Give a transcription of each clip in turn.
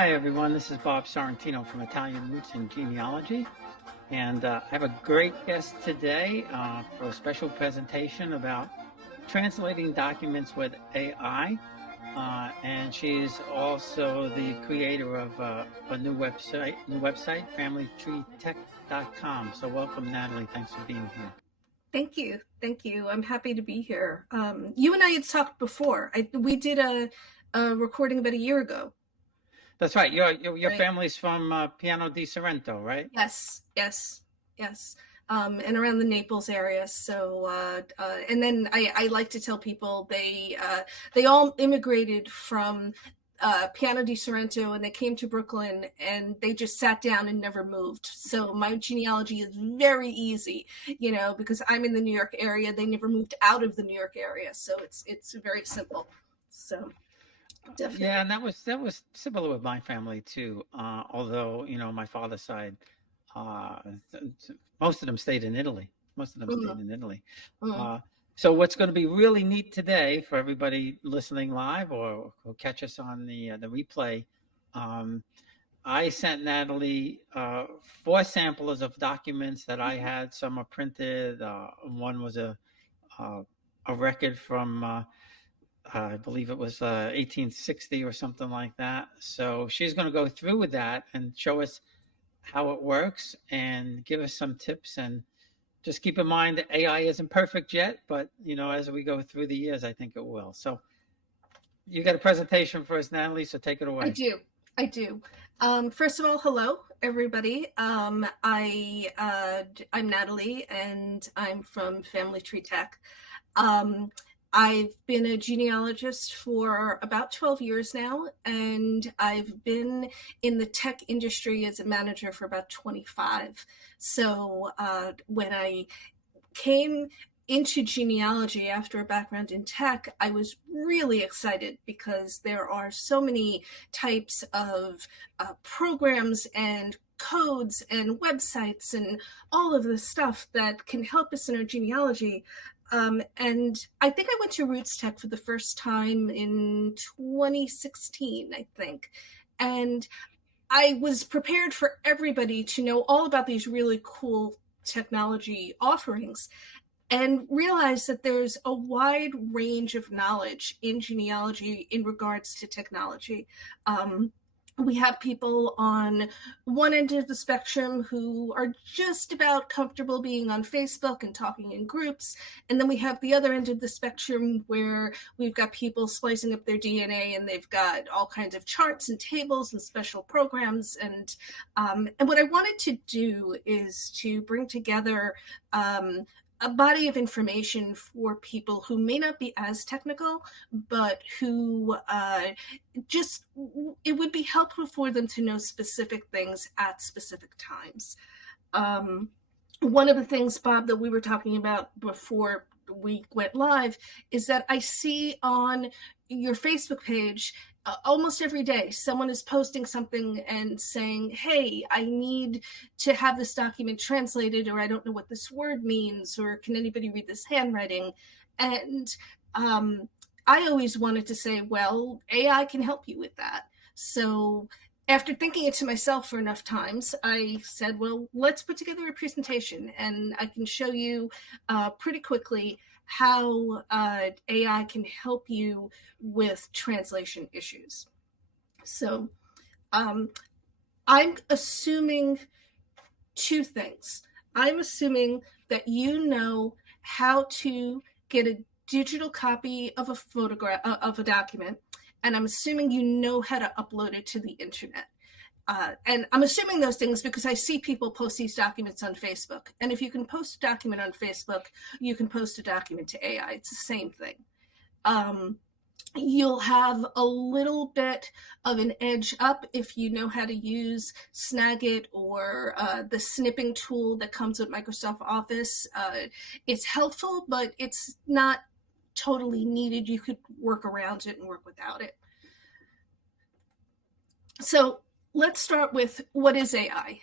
Hi, everyone. This is Bob Sorrentino from Italian Roots and Genealogy. And I have a great guest today for a special presentation about translating documents with AI. And she's also the creator of a new website, familytreetech.com. So welcome, Natalie. Thanks for being here. Thank you. Thank you. I'm happy to be here. You and I had talked before. We did a recording about a year ago. That's right. Your Right. family's from Piano di Sorrento, right? Yes. And around the Naples area. So, and then I like to tell people they all immigrated from Piano di Sorrento, and they came to Brooklyn, and they just sat down and never moved. So my genealogy is very easy, because I'm in the New York area. They never moved out of the New York area, so it's very simple. So definitely. Yeah, and that was similar with my family too. Although my father's side, uh, most of them stayed in Italy. Most of them stayed Mhm. in Italy. Mhm. So what's going to be really neat today for everybody listening live or catch us on the replay, um, I sent Natalie four samplers of documents that I had. Some are printed. One was uh, a record from I believe it was 1860 or something like that. So she's going to go through with that and show us how it works and give us some tips. And just keep in mind that AI isn't perfect yet, but as we go through the years, I think it will. So you got a presentation for us, Natalie. So take it I away. do. I do. First of all, hello, everybody. I'm Natalie, and I'm from Family Tree Tech. I've been a genealogist for about 12 years now, and I've been in the tech industry as a manager for about 25. So when I came into genealogy after a background in tech, I was really excited because there are so many types of programs and codes and websites and all of this stuff that can help us in our genealogy. And I think I went to Roots Tech for the first time in 2016, I think. And I was prepared for everybody to know all about these really cool technology offerings and realized that there's a wide range of knowledge in genealogy in regards to technology. We have people on one end of the spectrum who are just about comfortable being on Facebook and talking in groups. And then we have the other end of the spectrum where we've got people splicing up their DNA, and they've got all kinds of charts and tables and special programs. And what I wanted to do is to bring together a body of information for people who may not be as technical, but who just, it would be helpful for them to know specific things at specific times. One of the things, Bob, that we were talking about before we went live is that I see on your Facebook page almost every day someone is posting something and saying, hey, I need to have this document translated, or I don't know what this word means, or can anybody read this handwriting? And I always wanted to say, well, AI can help you with that. So after thinking it to myself for enough times, I said, well, let's put together a presentation, and I can show you pretty quickly how AI can help you with translation issues. So I'm assuming two things. I'm assuming that you know how to get a digital copy of a photograph of a document, and I'm assuming you know how to upload it to the internet. And I'm assuming those things because I see people post these documents on Facebook. And if you can post a document on Facebook, you can post a document to AI. It's the same thing. You'll have a little bit of an edge up if you know how to use Snagit or the snipping tool that comes with Microsoft Office. It's helpful, but it's not totally needed. You could work around it and work without it. So let's start with, what is AI?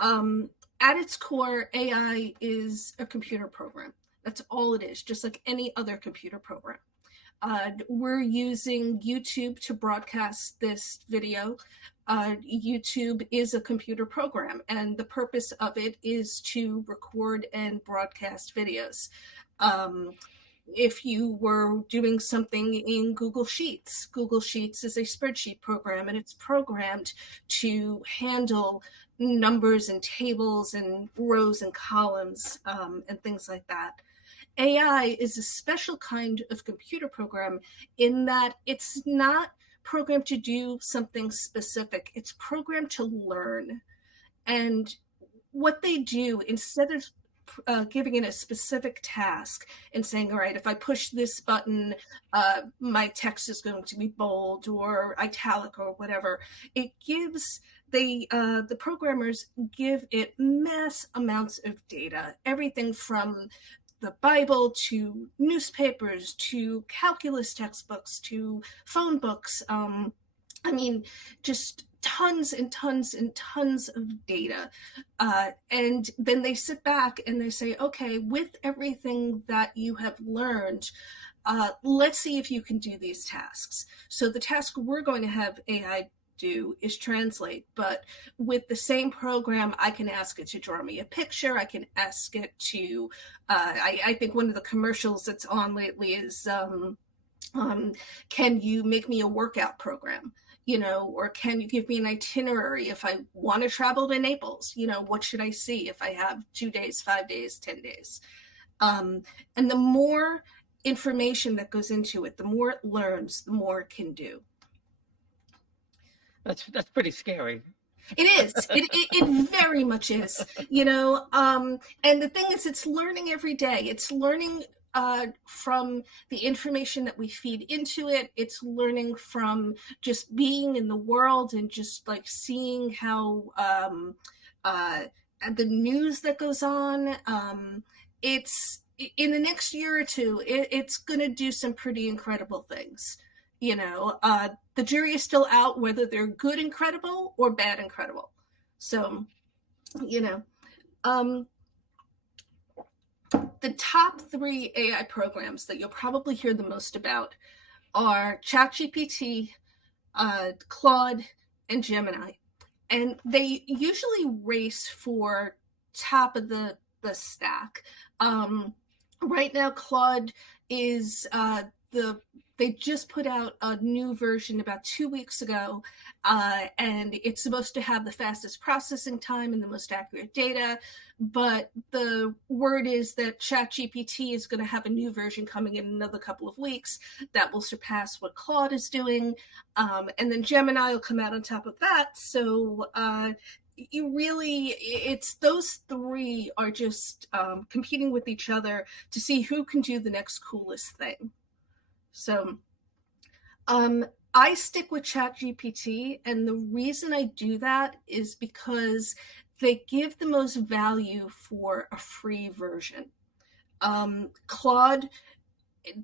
At its core, AI is a computer program. That's all it is, just like any other computer program. We're using YouTube to broadcast this video. YouTube is a computer program, and the purpose of it is to record and broadcast videos. Um, if you were doing something in Google Sheets is a spreadsheet program, and it's programmed to handle numbers and tables and rows and columns, and things like that. AI is a special kind of computer program in that it's not programmed to do something specific. It's programmed to learn. And what they do, instead of giving it a specific task and saying, all right, if I push this button, my text is going to be bold or italic or whatever, it gives the programmers give it mass amounts of data, everything from the Bible to newspapers to calculus textbooks to phone books. I mean, just tons and tons and tons of data. And then they sit back and they say, okay, with everything that you have learned, let's see if you can do these tasks. So the task we're going to have AI do is translate, but with the same program, I can ask it to draw me a picture. I can ask it to, I think one of the commercials that's on lately is, can you make me a workout program? Or can you give me an itinerary if I want to travel to Naples? What should I see if I have 2 days, 5 days, 10 days? And the more information that goes into it, the more it learns, the more it can do. That's pretty scary. It is. It very much is. And the thing is, it's learning every day. It's learning from the information that we feed into it. It's learning from just being in the world and just like seeing how the news that goes on. It's in the next year or two, it's going to do some pretty incredible things. The jury is still out whether they're good incredible or bad incredible. So, the top 3 AI programs that you'll probably hear the most about are ChatGPT, Claude, and Gemini. And they usually race for top of the stack. Right now, Claude is they just put out a new version about 2 weeks ago, and it's supposed to have the fastest processing time and the most accurate data. But the word is that ChatGPT is going to have a new version coming in another couple of weeks that will surpass what Claude is doing. And then Gemini will come out on top of that. So it's those 3 are just competing with each other to see who can do the next coolest thing. So I stick with ChatGPT, and the reason I do that is because they give the most value for a free version. Claude,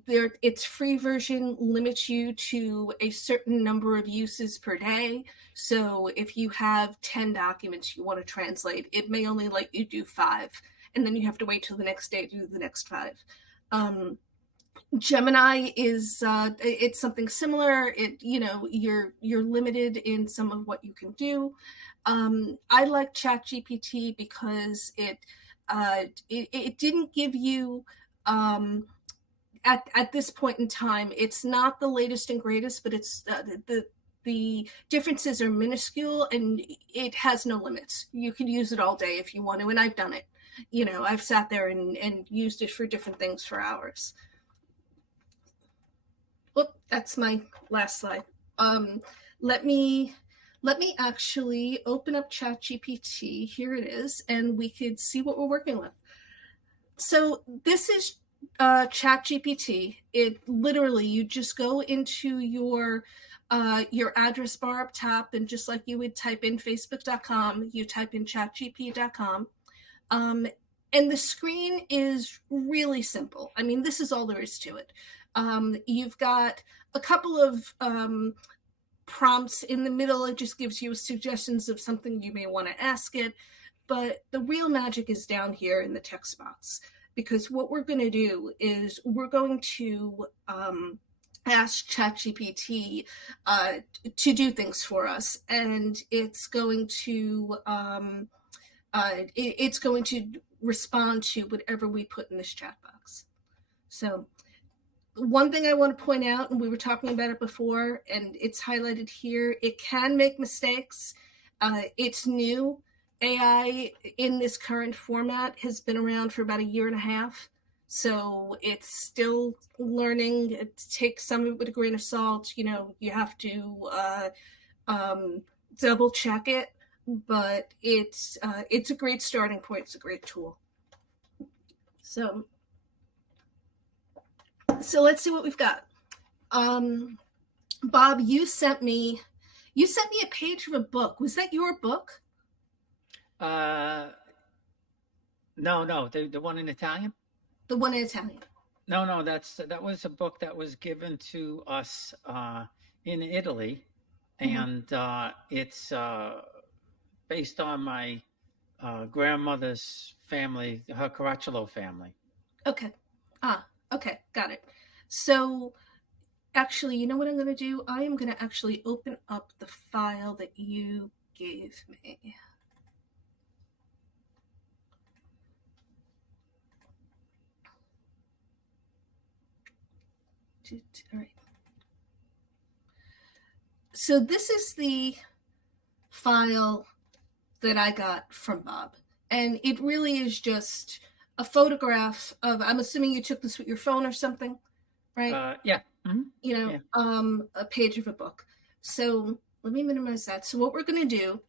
its free version limits you to a certain number of uses per day. So if you have 10 documents you want to translate, it may only let you do 5, and then you have to wait till the next day to do the next 5. Gemini is it's something similar. You're limited in some of what you can do. I like ChatGPT because it didn't give you at this point in time. It's not the latest and greatest, but it's the differences are minuscule, and it has no limits. You can use it all day if you want to, and I've done it. I've sat there and used it for different things for hours. Whoop, that's my last slide. Let me actually open up ChatGPT. Here it is, and we could see what we're working with. So this is ChatGPT. It literally, you just go into your address bar up top, and just like you would type in facebook.com, you type in chatgpt.com. And the screen is really simple. I mean, this is all there is to it. You've got a couple of prompts in the middle. It just gives you suggestions of something you may want to ask it. But the real magic is down here in the text box, because what we're going to do is we're going to ask ChatGPT to do things for us, and it's going to respond to whatever we put in this chat box. So one thing I want to point out, and we were talking about it before, and it's highlighted here, it can make mistakes. It's new. AI in this current format has been around for about a year and a half. So it's still learning. Take some of it with a grain of salt. You have to double check it, but it's a great starting point. It's a great tool. So let's see what we've got. Bob, you sent me a page of a book. Was that your book? No, the one in Italian. The one in Italian. No, that was a book that was given to us in Italy, and it's based on my grandmother's family, her Caracciolo family. Okay. Okay, got it. So actually, you know what I'm going to do? I am going to actually open up the file that you gave me. All right. So this is the file that I got from Bob. And it really is just a photograph of, I'm assuming you took this with your phone or something, right? Yeah. Mm-hmm. A page of a book. So let me minimize that. So what we're going to do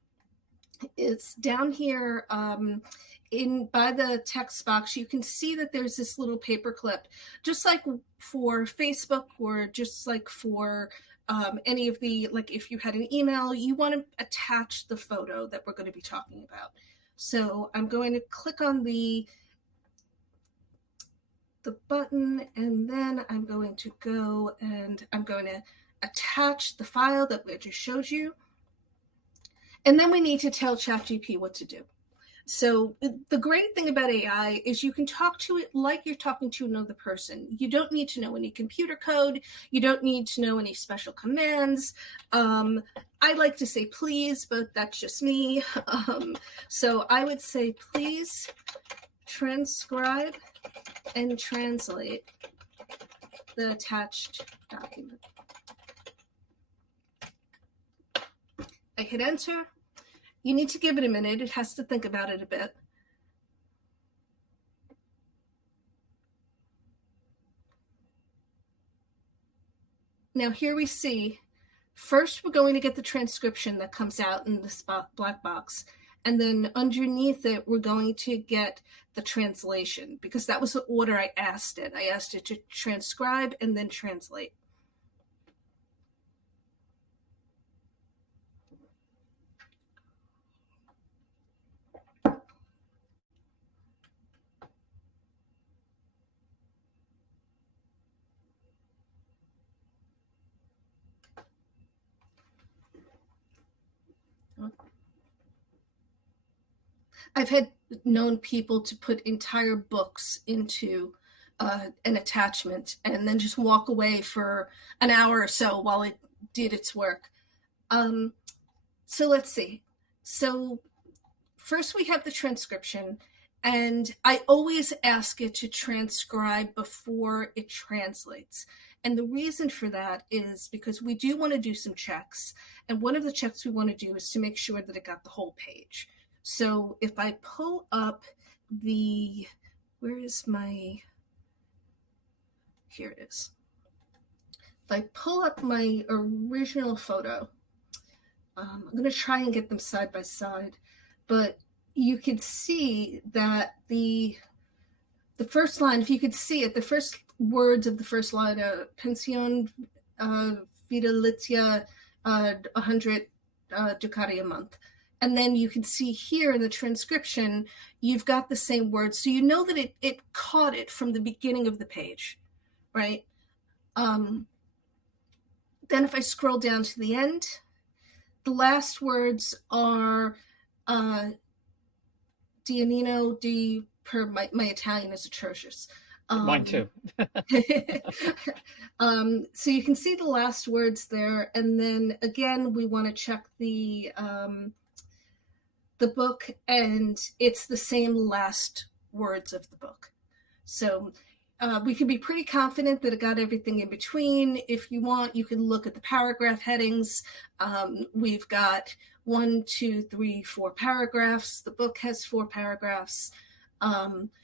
is down here by the text box, you can see that there's this little paper clip, just like for Facebook or just like for any of the, like if you had an email, you want to attach the photo that we're going to be talking about. So I'm going to click on the button, and then I'm going to go and I'm going to attach the file that I just showed you. And then we need to tell ChatGPT what to do. So the great thing about AI is you can talk to it like you're talking to another person. You don't need to know any computer code. You don't need to know any special commands. I like to say please, but that's just me. So I would say, please transcribe and translate the attached document. I hit enter. You need to give it a minute. It has to think about it a bit. Now here we see, first we're going to get the transcription that comes out in this black box. And then underneath it, we're going to get the translation, because that was the order I asked it. I asked it to transcribe and then translate. I've had known people to put entire books into an attachment and then just walk away for an hour or so while it did its work. So let's see. So first we have the transcription, and I always ask it to transcribe before it translates. And the reason for that is because we do want to do some checks. And one of the checks we want to do is to make sure that it got the whole page. So if I pull up where is my, here it is. If I pull up my original photo, I'm going to try and get them side by side, but you can see that the first line, if you could see it, the first words of the first line are pension vitalitia 100 ducati a month. And then you can see here in the transcription, you've got the same words. So you know that it caught it from the beginning of the page, right? Then if I scroll down to the end, the last words are Dianino di, per my Italian is atrocious. Mine too. So you can see the last words there, and then again we want to check the book, and it's the same last words of the book. So we can be pretty confident that it got everything in between. If you want, you can look at the paragraph headings. We've got 1, 2, 3, 4 paragraphs. The book has 4 paragraphs.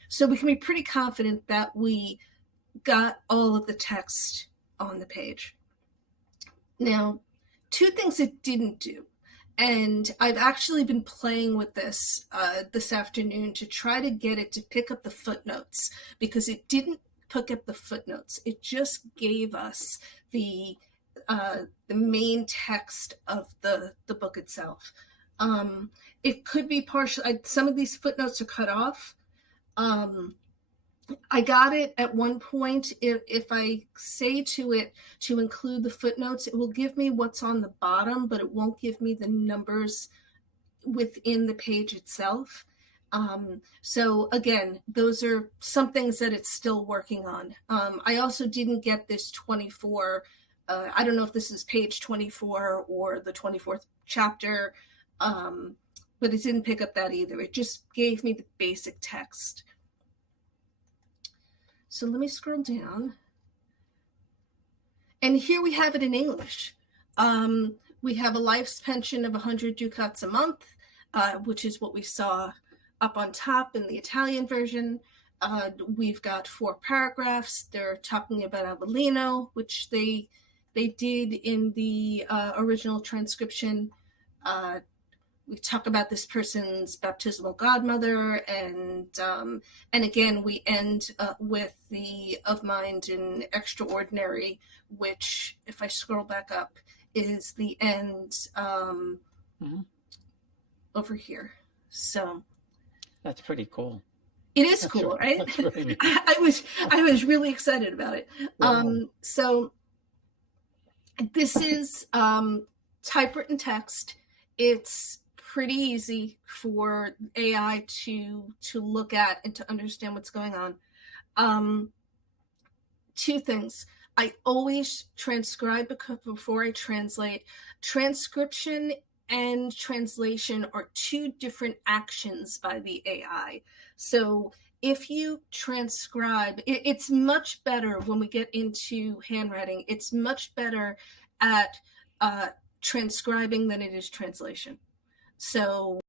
So we can be pretty confident that we got all of the text on the page. Now, 2 things it didn't do, and I've actually been playing with this this afternoon to try to get it to pick up the footnotes, because it didn't pick up the footnotes. It just gave us the main text of the book itself. It could be partial. Some of these footnotes are cut off. I got it at one point. If I say to it to include the footnotes, it will give me what's on the bottom, but it won't give me the numbers within the page itself. So again, those are some things that it's still working on. I also didn't get this 24. I don't know if this is page 24 or the 24th chapter, but it didn't pick up that either. It just gave me the basic text. So let me scroll down. And here we have it in English. We have a life's pension of 100 ducats a month, which is what we saw up on top in the Italian version. We've got 4 paragraphs. They're talking about Avellino, which they did in the original transcription. We talk about this person's baptismal godmother, and again we end with the of mind and extraordinary, which, if I scroll back up, is the end over here. So that's pretty cool. It is cool, right? Really I was really excited about it. Yeah. So this is typewritten text. It's pretty easy for AI to look at and to understand what's going on. 2 things. I always transcribe before I translate. Transcription and translation are 2 different actions by the AI. So if you transcribe, it's much better when we get into handwriting. It's much better at transcribing than it is translation. So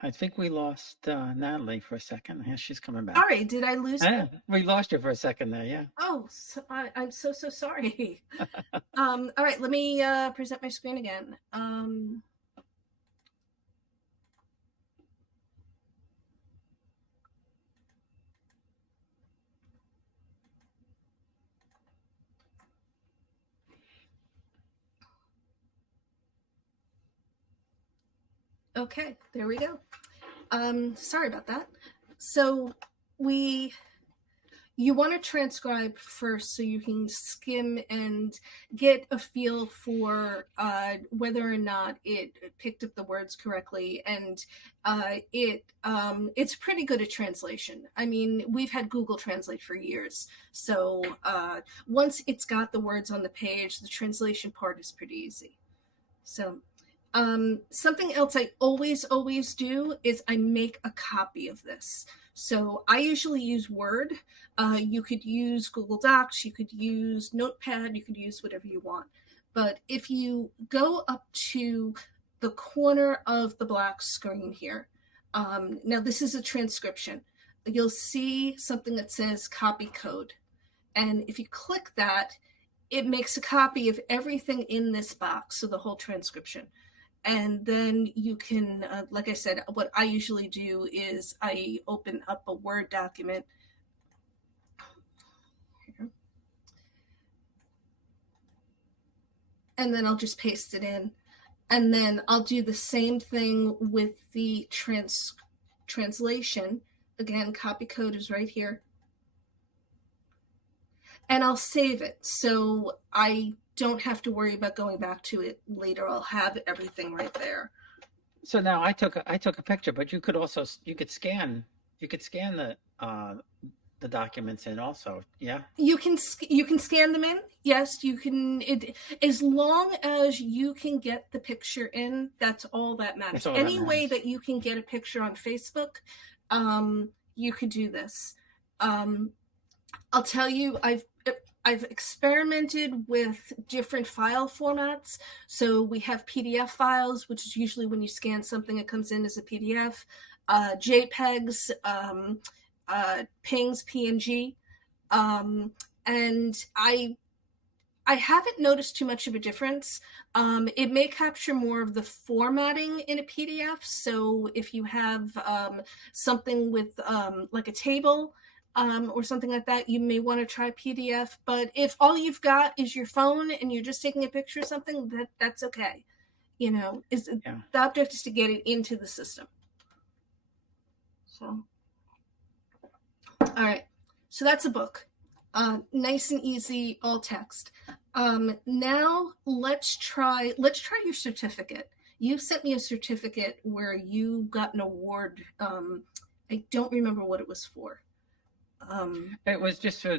I think we lost Natalie for a second. Yeah, she's coming back. Sorry, did I lose you? We lost you for a second there, yeah. Oh, so I'm so sorry. All right, let me present my screen again. Okay, there we go. Sorry about that. So you want to transcribe first so you can skim and get a feel for whether or not it picked up the words correctly. And it's pretty good at translation. I mean, we've had Google Translate for years. So once it's got the words on the page, the translation part is pretty easy. So something else I always do is I make a copy of this. So I usually use Word. You could use Google Docs, you could use Notepad, you could use whatever you want. But if you go up to the corner of the black screen here, now this is a transcription, you'll see something that says copy code. And if you click that, it makes a copy of everything in this box, so the whole transcription. And then you can, like I said, what I usually do is I open up a Word document. Here. And then I'll just paste it in. And then I'll do the same thing with the translation. Again, copy code is right here. and I'll save it. So I don't have to worry about going back to it later. I'll have everything right there. So now I took a picture, but you could also you could scan the documents in also. Yeah. You can scan them in. Yes, you can. As long as you can get the picture in, that's all that That's matters. all that Any way matters. that you can get a picture on Facebook, you could do this. Um, I'll tell you, I've experimented with different file formats. So we have PDF files, which is usually when you scan something, it comes in as a PDF. JPEGs, PNGs, PNG, and I haven't noticed too much of a difference. It may capture more of the formatting in a PDF. So if you have something with like a table or something like that, you may want to try PDF. But if all you've got is your phone and you're just taking a picture of something, that's okay. The Yeah. object is to get it into the system. So, all right. So that's a book. Nice and easy, all text. Now let's try your certificate. You sent me a certificate where you got an award. I don't remember what it was for. It was just for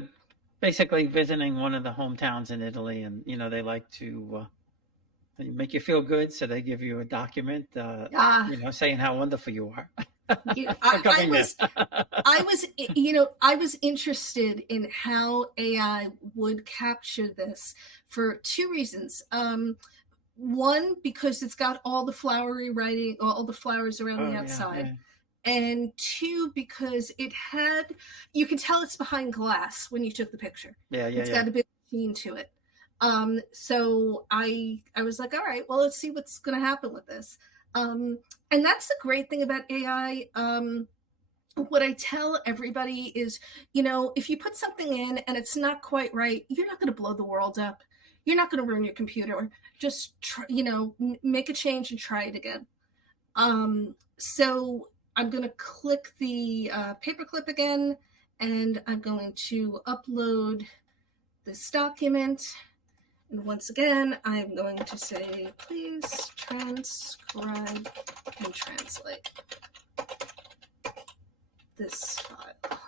basically visiting one of the hometowns in Italy, and they like to make you feel good, so they give you a document, uh, saying how wonderful you are you, for I coming there. was I was interested in how AI would capture this for two reasons. One, because it's got all the flowery writing, all the flowers around the Oh yeah, outside. yeah, And two, because you can tell it's behind glass when you took the picture. yeah, yeah, It's yeah. got a bit of sheen to it. So I was like, all right, well, let's see what's going to happen with this. And that's the great thing about AI. What I tell everybody is, if you put something in and it's not quite right, you're not going to blow the world up. You're not going to ruin your computer. Just try, make a change and try it again. So I'm going to click the paperclip again, and I'm going to upload this document. And once again, I'm going to say, please transcribe and translate this file.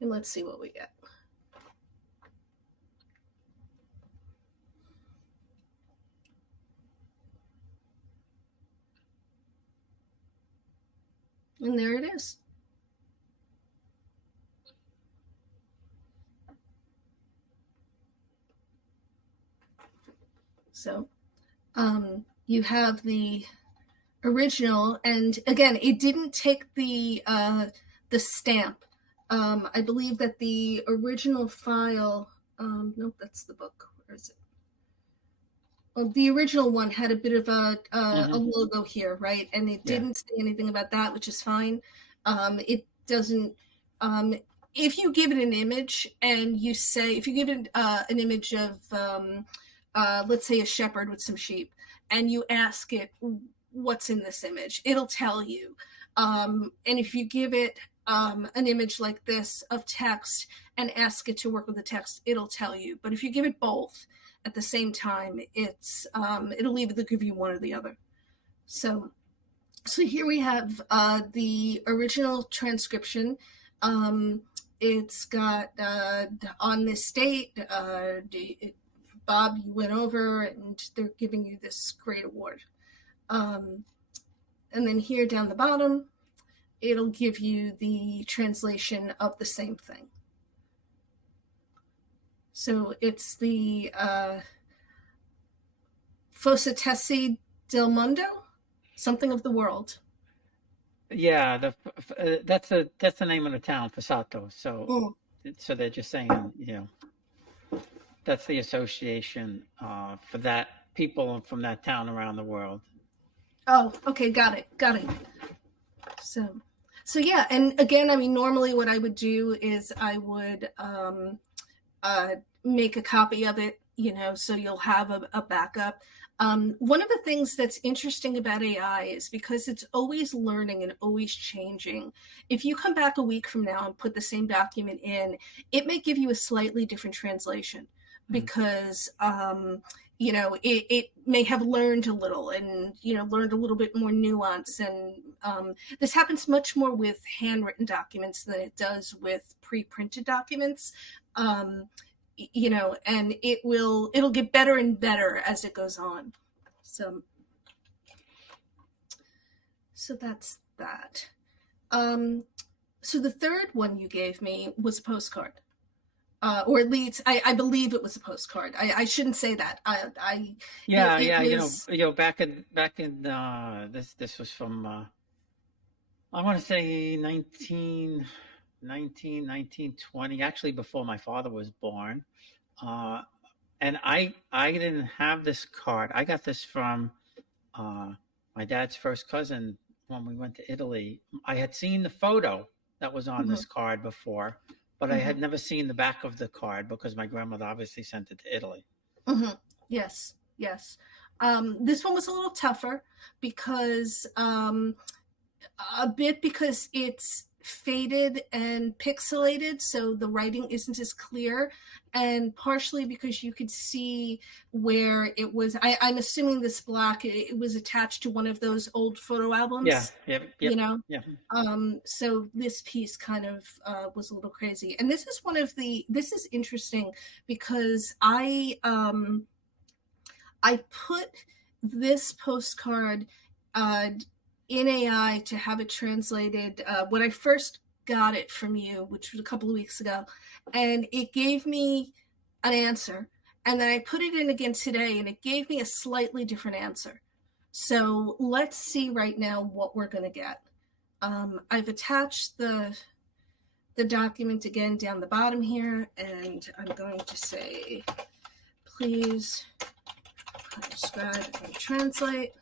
And let's see what we get. And there it is. So you have the original, and again, it didn't take the stamp. I believe that the original file. Nope, that's the book. Where is it? Well, the original one had a bit of a logo here, right? And it Yeah. didn't say anything about that, which is fine. It doesn't. If you give it an image and you say, if you give it an image of, let's say, a shepherd with some sheep, and you ask it what's in this image, it'll tell you. And if you give it an image like this of text and ask it to work with the text, it'll tell you. But if you give it both at the same time, it'll either give you one or the other. So here we have the original transcription. It's got on this date, Bob, you went over, and they're giving you this great award. And then here down the bottom, it'll give you the translation of the same thing. So it's the Fossatesi del Mundo, something of the world. Yeah, that's the name of the town, Passato. So they're just saying, that's the association for that people from that town around the world. Oh, okay, got it. So yeah, and again, I mean, normally what I would do is I would make a copy of it, so you'll have a backup. One of the things that's interesting about AI is because it's always learning and always changing. If you come back a week from now and put the same document in, it may give you a slightly different translation because it may have learned a little and learned a little bit more nuance. And this happens much more with handwritten documents than it does with pre-printed documents. And it'll get better and better as it goes on. So that's that. So the third one you gave me was a postcard. Or at least I believe it was a postcard. I shouldn't say that. Yeah, it yeah. was, Back in this was from I want to say 1920, actually before my father was born. Uh, and I didn't have this card. I got this from uh, my dad's first cousin when we went to Italy. I had seen the photo that was on mhm, this card before, but I had mhm, never seen the back of the card because my grandmother obviously sent it to Italy. mhm. Yes, yes. This one was a little tougher because a bit because it's faded and pixelated, so the writing isn't as clear, and partially because you could see where it was. I'm assuming this black, it was attached to one of those old photo Yeah, albums, yep, you yep, know. yeah. So this piece kind of was a little crazy, and this is this is interesting because I put this postcard uh, in AI to have it translated when I first got it from you, which was a couple of weeks ago, and it gave me an answer. And then I put it in again today, and it gave me a slightly different answer. So let's see right now what we're going to get. I've attached the document again down the bottom here, and I'm going to say, please transcribe and translate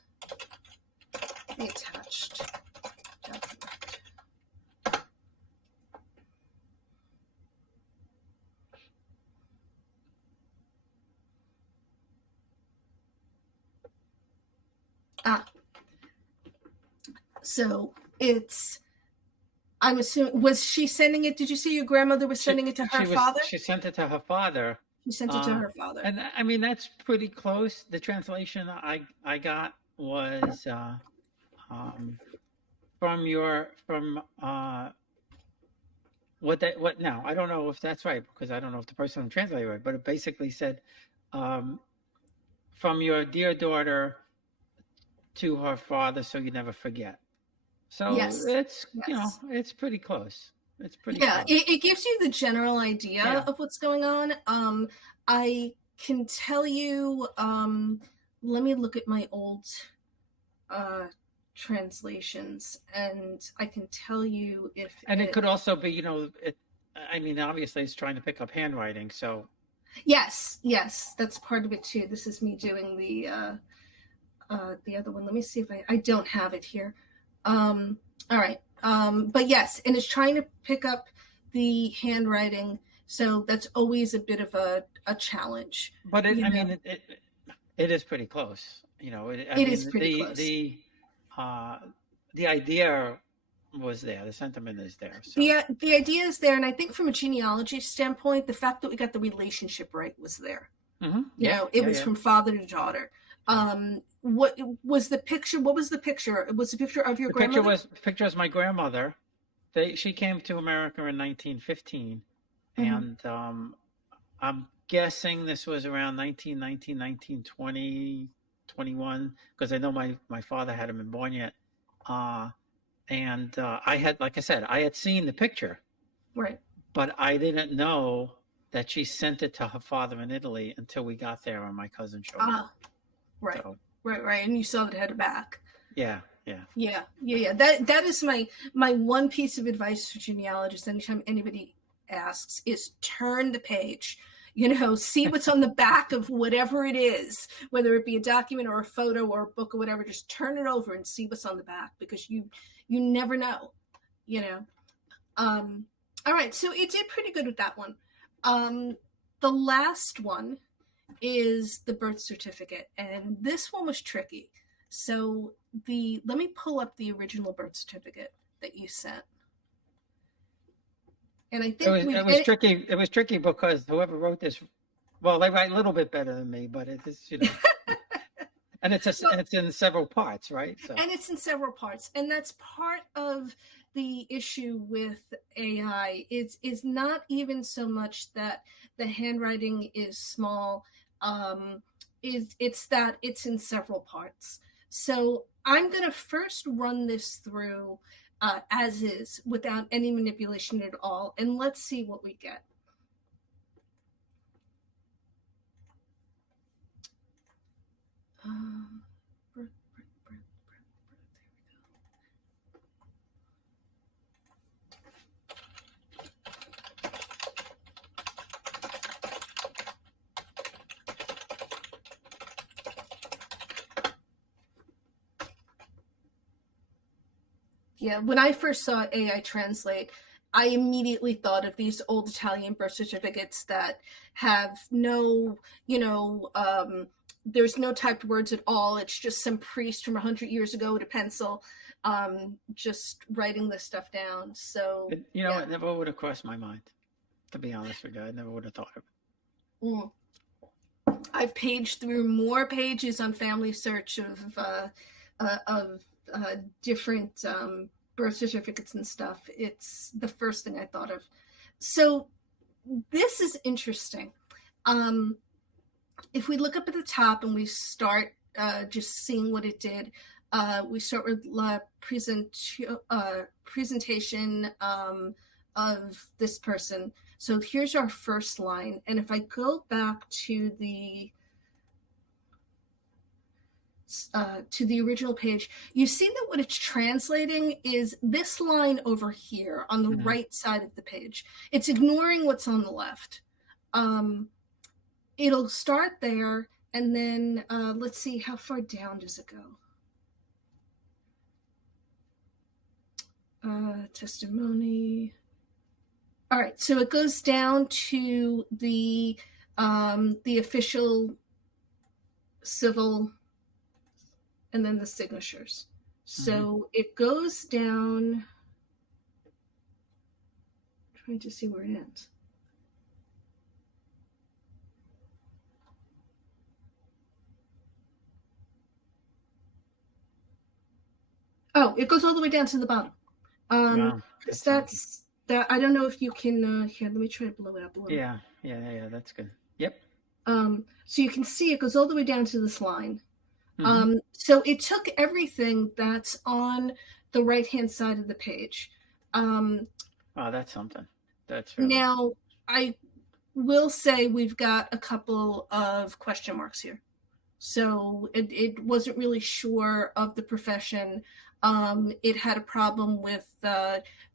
the attached document. Ah, so I'm assuming, was she sending it? Did you see your grandmother was She sending it to her she was father? she sent it to her father, She sent it to uh, her father. and I mean that's pretty close. The translation I got was um, from what now? I don't know if that's right because I don't know if the person translated right, but it basically said um, from your dear daughter to her father, so you never forget. So Yes, it's yes. it's pretty close. It's pretty Yeah, close. it gives you the general idea Yeah. of what's going on. I can tell you, let me look at my old uh, translations, and I can tell you if And it it. could also be, I mean, obviously it's trying to pick up handwriting. So, Yes, yes, that's part of it too. This is me doing the other one. Let me see if I don't have it here. All right, but yes, and it's trying to pick up the handwriting, so that's always a bit of a challenge. but You I know, mean, it is pretty close. I it is mean, pretty close. uh, the idea was there. The sentiment is there. So, The idea is there, and I think from a genealogy standpoint, the fact that we got the relationship right was there. yeah, It yeah, was yeah. from father to daughter. What was the picture? What was the picture? It was the picture of your grandmother? The picture was my grandmother. She came to America in 1915, Mm-hmm. and I'm guessing this was around 1920, 21, because I know my father hadn't been born yet. Uh, and I had, like I said, I had seen the picture, Right. but I didn't know that she sent it to her father in Italy until we got there and my cousin showed me. Ah, right. So, Right. And you saw that it had a back. yeah, yeah. Yeah. That is my one piece of advice for genealogists. Anytime anybody asks, is turn the page. See what's on the back of whatever it is, whether it be a document or a photo or a book or whatever. Just turn it over and see what's on the back because you never know. You know. Um, all right, so it did pretty good with that one. The last one is the birth certificate. And this one was tricky. So let me pull up the original birth certificate that you sent. And I think It was tricky. It was tricky because whoever wrote this, well, they write a little bit better than me, but it is, and it's in several parts, right? So and it's in several parts, and that's part of the issue with AI. It's not even so much that the handwriting is small. It's that it's in several parts. So I'm going to first run this through as is without any manipulation at all, and let's see what we get. Yeah, when I first saw AI translate, I immediately thought of these old Italian birth certificates that have no, there's no typed words at all. It's just some priest from 100 years ago with a pencil, just writing this stuff down. So, yeah. It never would have crossed my mind, to be honest with you. I never would have thought of it. Mm. I've paged through more pages on Family Search of different birth certificates and stuff. It's the first thing I thought of. So this is interesting. If we look up at the top and we start just seeing what it did, we start with presentation of this person. So here's our first line. And if I go back to the original page, you see that what it's translating is this line over here on the right side of the page. It's ignoring what's on the left. It'll start there, and then let's see, how far down does it go? Testimony. All right, so it goes down to the official civil, and then the signatures. So it goes down. I'm trying to see where it ends. Oh, it goes all the way down to the bottom. Wow, that's that. I don't know if you can. Here, let me try to blow it up a little. Yeah, that's good. Yep. So you can see it goes all the way down to this line. So it took everything that's on the right-hand side of the page. Oh, that's something. That's really... Now, I will say we've got a couple of question marks here. So it wasn't really sure of the profession. It had a problem with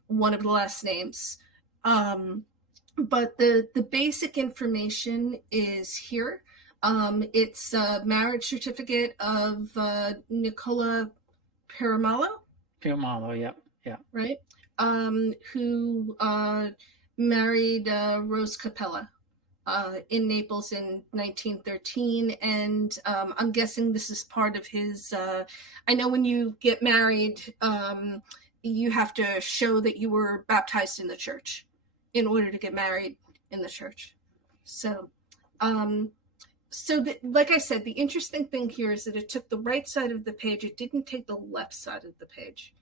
one of the last names. But the basic information is here. It's a marriage certificate of Nicola Piramalo. Piramalo, yeah. Right? Who married Rose Capella in Naples in 1913. And I'm guessing this is part of his, I know when you get married, you have to show that you were baptized in the church in order to get married in the church. So, like I said, the interesting thing here is that it took the right side of the page. It didn't take the left side of the page.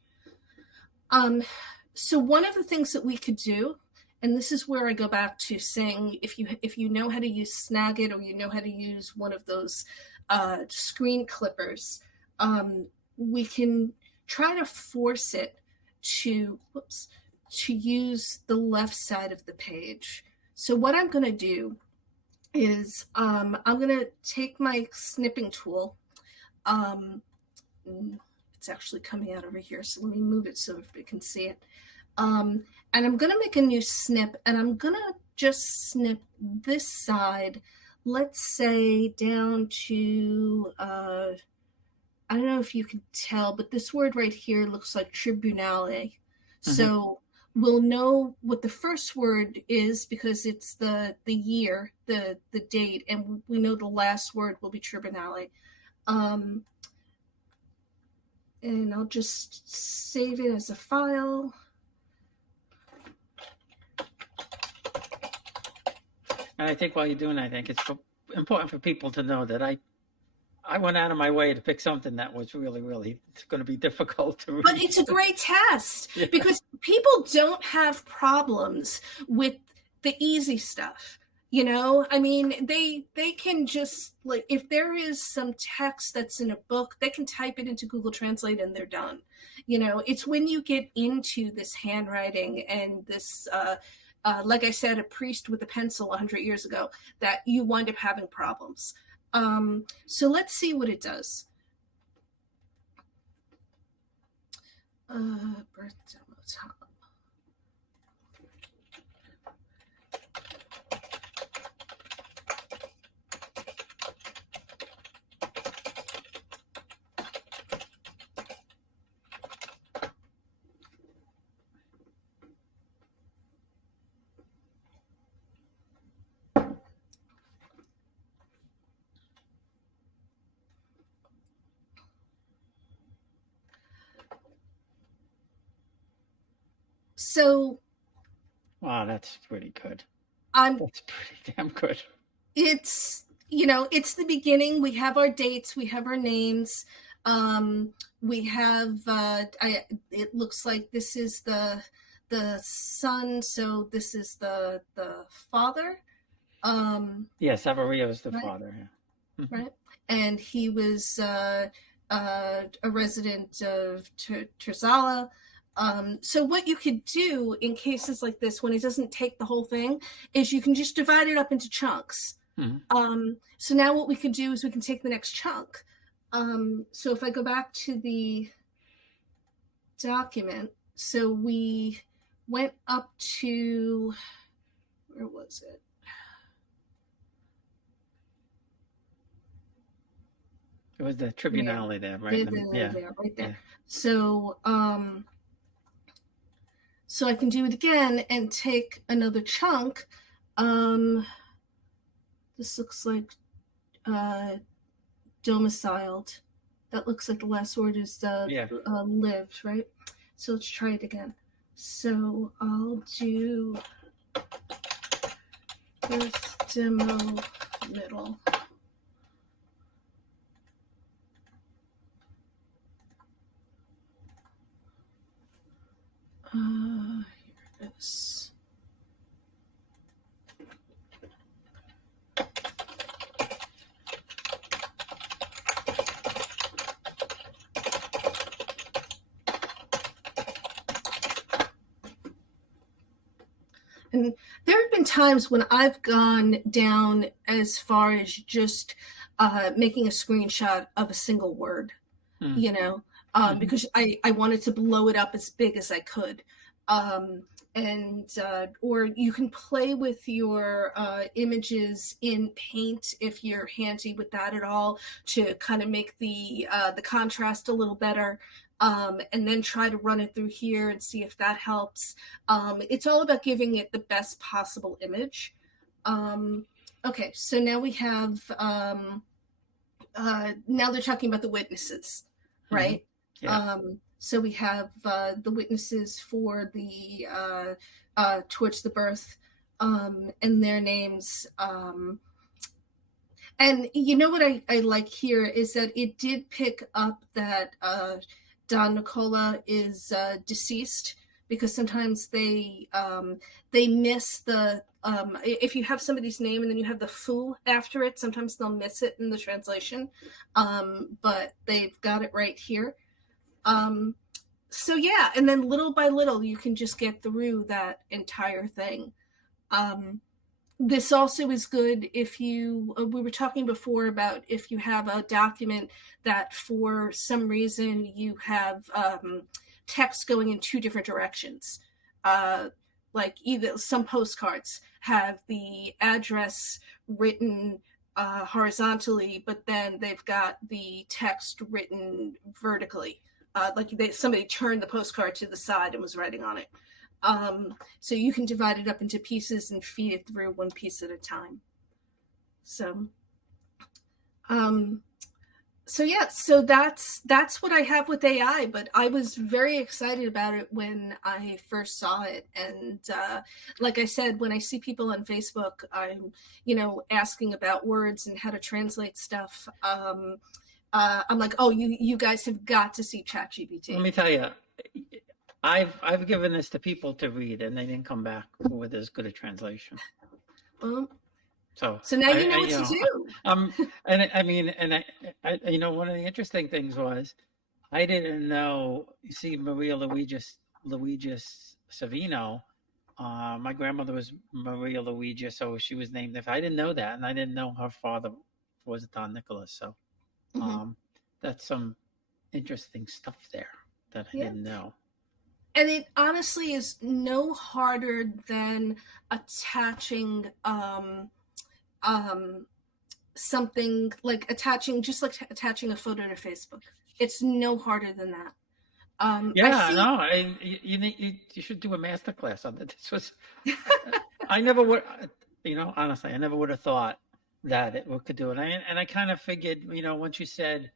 So one of the things that we could do, and this is where I go back to saying, if you know how to use Snagit, or you know how to use one of those screen clippers, we can try to force it to use the left side of the page. So what I'm going to do is I'm going to take my snipping tool. It's actually coming out over here, so let me move it so everybody can see it. And I'm going to make a new snip, and I'm going to just snip this side, let's say down to, I don't know if you can tell, but this word right here looks like tribunale. So we'll know what the first word is because it's the year, the date, and we know the last word will be tribunale. And I'll just save it as a file. And I think while you're doing that, I think it's important for people to know that I went out of my way to pick something that was really, really going to be difficult to read. But it's a great test Yeah. because people don't have problems with the easy stuff. You know, I mean, they can just, like, if there is some text that's in a book, they can type it into Google Translate and they're done. You know, it's when you get into this handwriting and this, like I said, a priest with a pencil 100 years ago, that you wind up having problems. So let's see what it does. Birth demo time. So Wow, that's pretty good. I'm That's pretty damn good. it's, you know, it's the beginning. We have our dates, we have our names, we have it looks like this is the son, so this is the father. Yeah, Savario's the right, father. Yeah. right, and he was a resident of Terzala. So what you could do in cases like this, when it doesn't take the whole thing, is you can just divide it up into chunks. So now what we can do is we can take the next chunk. So if I go back to the document, so we went up to, where was it? It was the tribunale there, right? Yeah, right there. Yeah. So so I can do it again and take another chunk. This looks like domiciled. That looks like the last word is lived, right? So let's try it again. So I'll do birth demo middle. Here it is. And there have been times when I've gone down as far as just making a screenshot of a single word, you know, because I wanted to blow it up as big as I could. Or you can play with your images in Paint if you're handy with that at all, to kind of make the contrast a little better. And then try to run it through here and see if that helps. It's all about giving it the best possible image. Okay, so now we have, now they're talking about the witnesses, right? Yeah. So we have the witnesses for the towards the birth, and their names. And you know what I like here is that it did pick up that Don Nicola is deceased, because sometimes they miss the if you have somebody's name and then you have the foo after it, sometimes they'll miss it in the translation, but they've got it right here. So yeah, and then little by little you can just get through that entire thing. This also is good if you, we were talking before about if you have a document that for some reason you have text going in two different directions. Like either some postcards have the address written horizontally, but then they've got the text written vertically. Like somebody turned the postcard to the side and was writing on it. So you can divide it up into pieces and feed it through one piece at a time. So, um, so yeah, so that's what I have with AI. But I was very excited about it when I first saw it, and like I said, when I see people on Facebook, I'm asking about words and how to translate stuff. I'm like, oh, you guys have got to see Let ChatGPT. me tell you, I've given this to people to read, and they didn't come back with as good a translation. Well, So so now you know what to do. and I mean, and one of the interesting things was I didn't know. You see, Maria Luigia Savino. My grandmother was Maria Luigia, so she was named. If I didn't know that, and I didn't know her father was Don Nicholas, so Hmm. um, that's some interesting stuff there that I Yeah. didn't know. And it honestly is no harder than attaching um, something, like attaching a photo to Facebook. It's no harder than that. I Yeah, see. no, you should do a master class on that. This was I never would, honestly, I never would have thought that it could do it. And I kind of figured, once you said,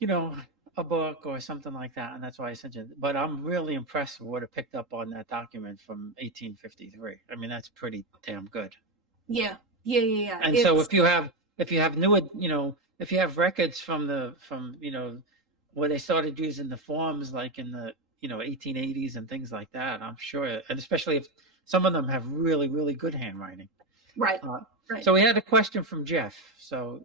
you know, a book or something like that, and that's why I sent you. But I'm really impressed with what it picked up on that document from 1853. I mean, that's pretty damn good. Yeah, yeah, yeah, yeah. And so It's if you have newer, if you have records from where they started using the forms like in the 1880s and things like that, I'm sure, and especially if some of them have really really good handwriting. right, Uh, right. so we had a question from Jeff. So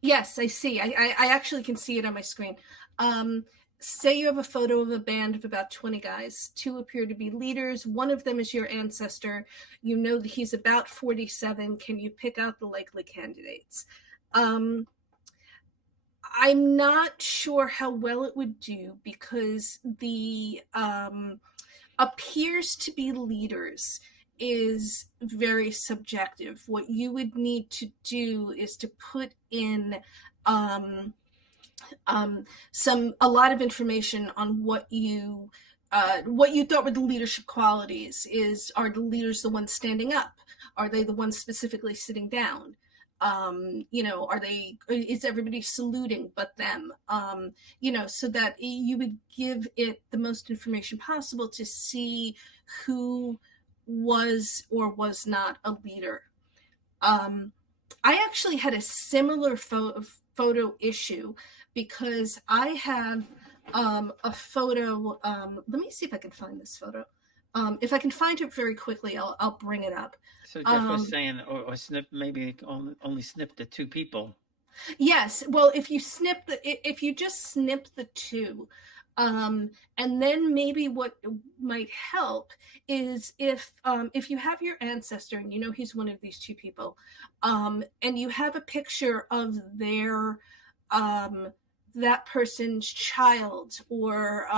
Yes, I see. I actually can see it on my screen. Um, Say you have a photo of a band of about 20 guys. Two appear to be leaders. One of them is your ancestor. You know that he's about 47. Can you pick out the likely candidates? Um, I'm not sure how well it would do because the appears to be leaders is very subjective. What you would need to do is to put in um, a lot of information on what you thought were the leadership qualities. Are the leaders the ones standing up? Are they the ones specifically sitting down? Is everybody saluting but them? So that you would give it the most information possible to see who was or was not a leader. um, I actually had a similar photo issue because I have a photo. Let me see if I can find this photo. If I can find it very quickly, I'll bring it up. Jeff was Um, saying, or snip, maybe only snip the two people. yes, well, if you just snip the two, and then maybe what might help is if you have your ancestor and you know he's one of these two people, and you have a picture of their um, that person's child or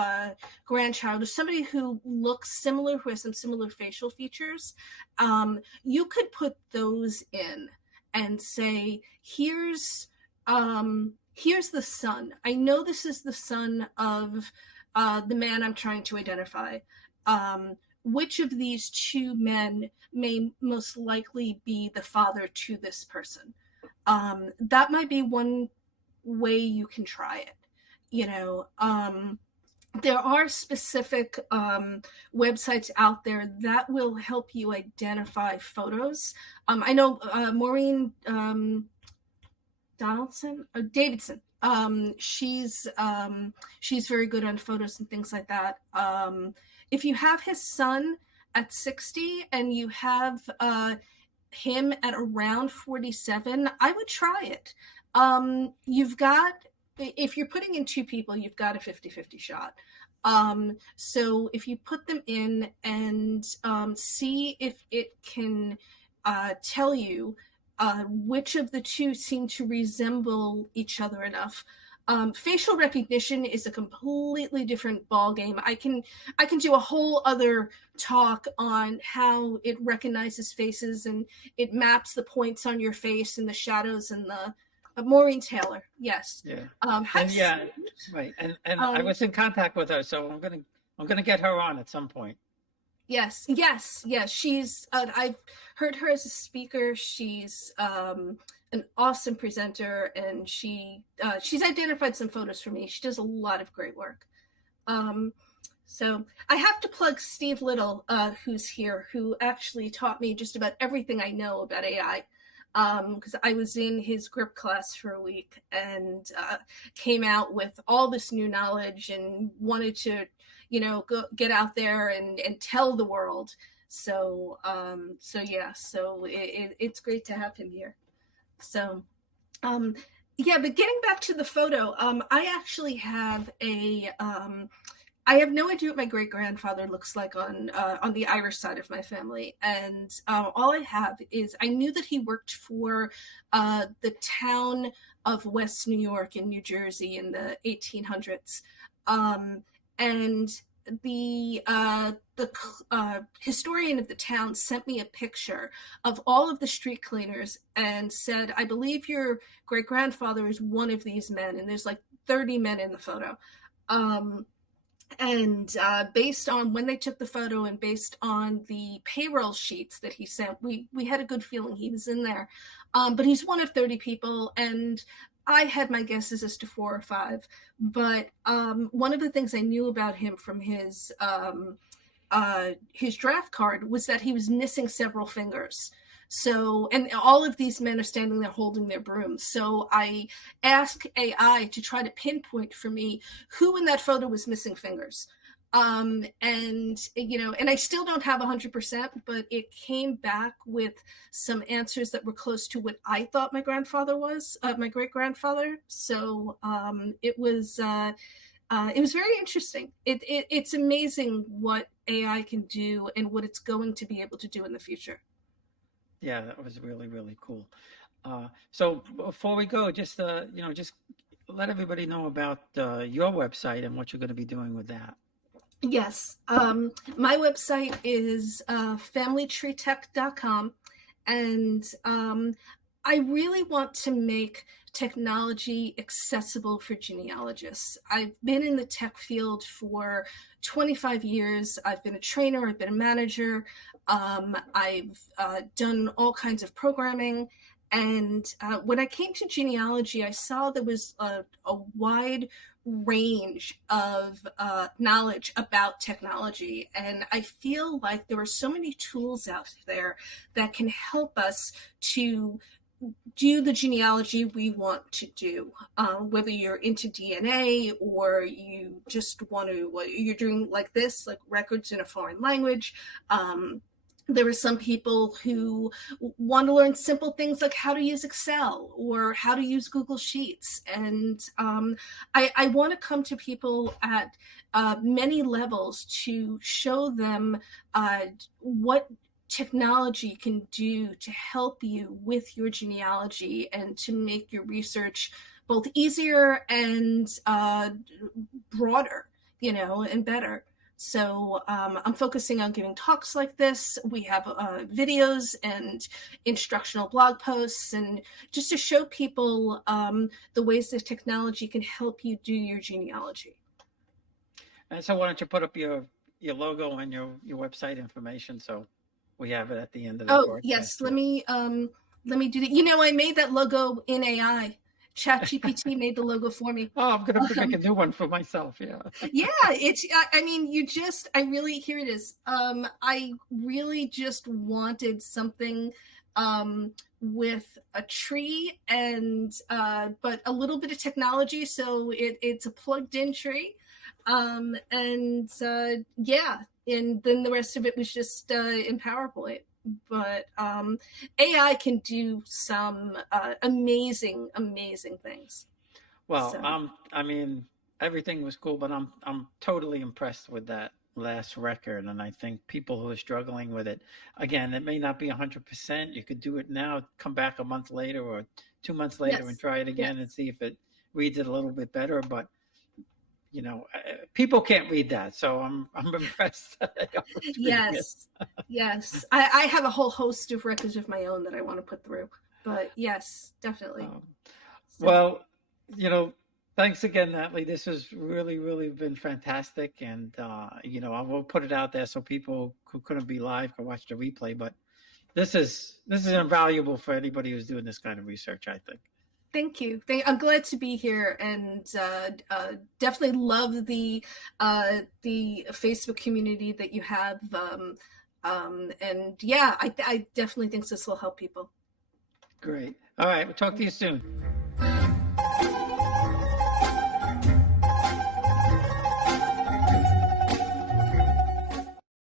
grandchild or somebody who looks similar, who has some similar facial features, you could put those in and say, here's the son. I know this is the son of the man I'm trying to identify. Which of these two men may most likely be the father to this person? That might be one way you can try it. There are specific websites out there that will help you identify photos. I know Maureen Donaldson or Davidson. She's very good on photos and things like that. If you have his son at 60 and you have him at around 47, I would try it. You've got, if you're putting in two people, you've got a 50-50 shot. So if you put them in and see if it can tell you which of the two seem to resemble each other enough. Facial recognition is a completely different ballgame. I can do a whole other talk on how it recognizes faces and it maps the points on your face and the shadows and the Maureen Taylor, yes. Yeah, Hi. and yeah, right. And I Um, was in contact with her, so I'm gonna get her on at some point. Yes. She's I've heard her as a speaker. She's an awesome presenter, and she's identified some photos for me. She does a lot of great work. Um, so I have to plug Steve Little, who's here, who actually taught me just about everything I know about AI. Because I was in his grip class for a week and came out with all this new knowledge and wanted to, go get out there and tell the world. So it's great to have him here. So um, yeah, but getting back to the photo, I actually have I have no idea what my great grandfather looks like on the Irish side of my family, and all I have is I knew that he worked for the town of West New York in New Jersey in the 1800s, and the historian of the town sent me a picture of all of the street cleaners and said, "I believe your great grandfather is one of these men," and there's like 30 men in the photo. Um, and based on when they took the photo and based on the payroll sheets that he sent, we had a good feeling he was in there. But he's one of 30 people, and I had my guesses as to 4 or 5. But one of the things I knew about him from his draft card was that he was missing several fingers. So, and all of these men are standing there holding their brooms. So I asked AI to try to pinpoint for me who in that photo was missing fingers. And I still don't have 100%, but it came back with some answers that were close to what I thought my grandfather was, my great grandfather. So it was very interesting. It's amazing what AI can do and what it's going to be able to do in the future. Yeah, that was really, really cool. So before we go, just let everybody know about your website and what you're going to be doing with that. Yes. My website is familytreetech.com. And I really want to make technology accessible for genealogists. I've been in the tech field for 25 years. I've been a trainer, I've been a manager, I've done all kinds of programming. And when I came to genealogy, I saw there was a wide range of knowledge about technology. And I feel like there are so many tools out there that can help us to do the genealogy we want to do, whether you're into DNA or you just want to, you're doing like this, like records in a foreign language. There are some people who want to learn simple things like how to use Excel or how to use Google Sheets. And I want to come to people at many levels to show them what technology can do to help you with your genealogy and to make your research both easier and broader, and better. So I'm focusing on giving talks like this. We have videos and instructional blog posts, and just to show people the ways that technology can help you do your genealogy. And so why don't you put up your logo and your website information so we have it at the end of the Oh broadcast yes, here. let me do that. I made that logo in AI. ChatGPT made the logo for me. Oh, I'm gonna have to make a new one for myself. Yeah. Yeah, I mean, I really, here it is. I really just wanted something with a tree and but a little bit of technology, so it's a plugged in tree. And yeah, and then the rest of it was just in PowerPoint. But AI can do some amazing things. Well, So I mean, everything was cool, but I'm totally impressed with that last record, and I think people who are struggling with it, again, it may not be 100%. You could do it now, come back a month later or 2 months later and yes, try it yes. again and see if it reads it a little bit better. But people can't read that, so I'm impressed that I was reading it. Yes, yes. I have a whole host of records of my own that I want to put through, but yes, definitely. Um, So well, you know, Thanks again, Natalie. This has really, really been fantastic. And, I will put it out there so people who couldn't be live can watch the replay. But this is invaluable for anybody who's doing this kind of research, I think. Thank you. I'm glad to be here, and definitely love the Facebook community that you have. And yeah, I definitely think this will help people. Great. All right. We'll talk to you soon.